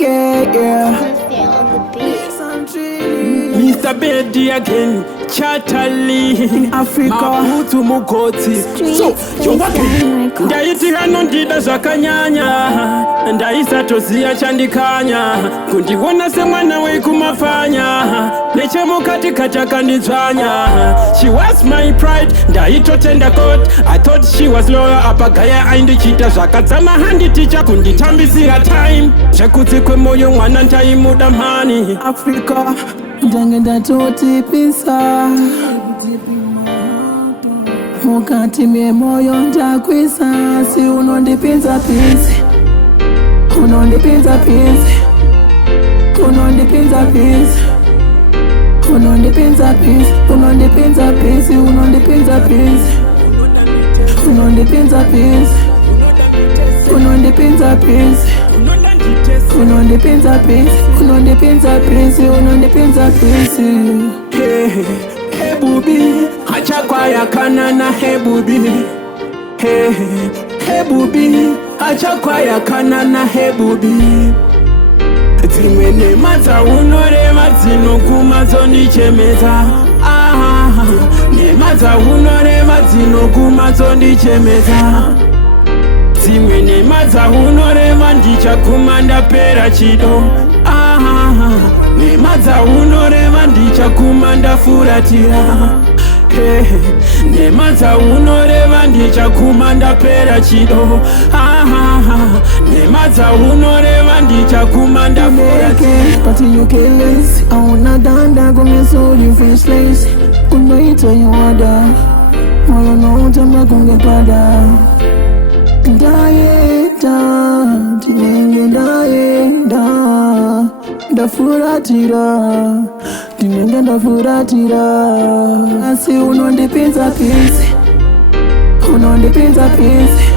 yeah. Mr. Bedi again, Chatali, Africa, Maputu Mukoti. So, you wapi? Ndaiti hano ndida zakanyanya, ndaisa tozia chandikanya, kundiwona semwana wekumafanya, neche mukati kataka nizwanya. She was my pride, ndaito tender coat. I thought she was loyal, apagaya aindichita zvakadzama handi ticha kunditambisira time. Zvekutsi kwemoyo mwana ntaimuda mhani. Africa, ndangenda toti pisa mukati memoyo ndakwisa, si unondipinza pisi, unondipinza pisi, unondipinza pisi, unondipinza pisi, unondipinza pisi, unondipinza pisi, unondipinza pisi, unondipinza pisi, unondipinza pisi, unondipinza pisi, unondipinza pisi. Hey bubi, acha kwaya kanana. Hey bubi, hey bubi, acha kwaya kanana. Hey bubi, zimwe nemaza unorema dzinokuma dzondichemedza. Nemaza unorema dzinokuma dzondichemedza. Zimwe nemaza unorema ndichakuma ndapera chido. Nemaza unorema ndichakuma ndafuratira. Nemaza unorema ndichakuma ndapera chido. Nemaza unorema ndichakuma ndafuratira. But you careless, I wanna danda go me so you faceless. Kunoita you order, moyo no tamba kungepada. Ndaenda, tinenge ndaenda, ndafuratira, tinenge ndafuratira. Asi unondipinza pisi, unondipinza pisi,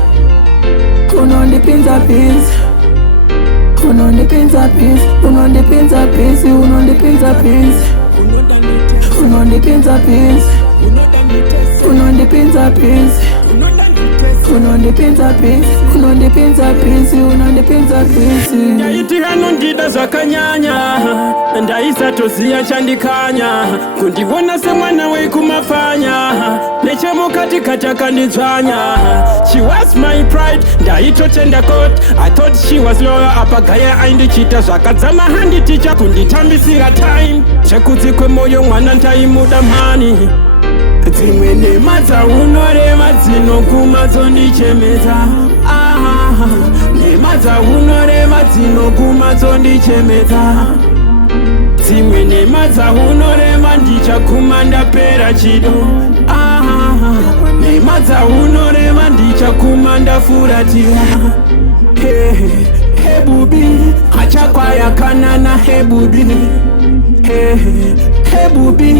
unondipinza pisi, unondipinza pisi, unondipinza pisi, unondipinza pisi, unondipinza pisi, unondipinza pisi, unondipinza pisi, unondipinza pisi, unondipinza pisi. Ndaiti hano ndida zakanyanya, ndaisa tozia chandikanya, kundiwona semwana wekumafanya, neche mukati kataka nizwanya. She was my pride, ndaito tender coat. I thought she was loyal, apagaya aindichita zvakadzama handi ticha kunditambisira time. Zvekutsi kwemoyo mwana ntaimuda mhani. Zimwe nemaza unorema dzinokuma dzondichemedza. Nemaza unorema dzinokuma dzondichemedza. Zimwe nemaza unorema ndichakuma ndapera chido. Nemaza unorema ndichakuma ndafuratira. Hey bubi, acha kwaya kanana. Hey bubi, hey bubi,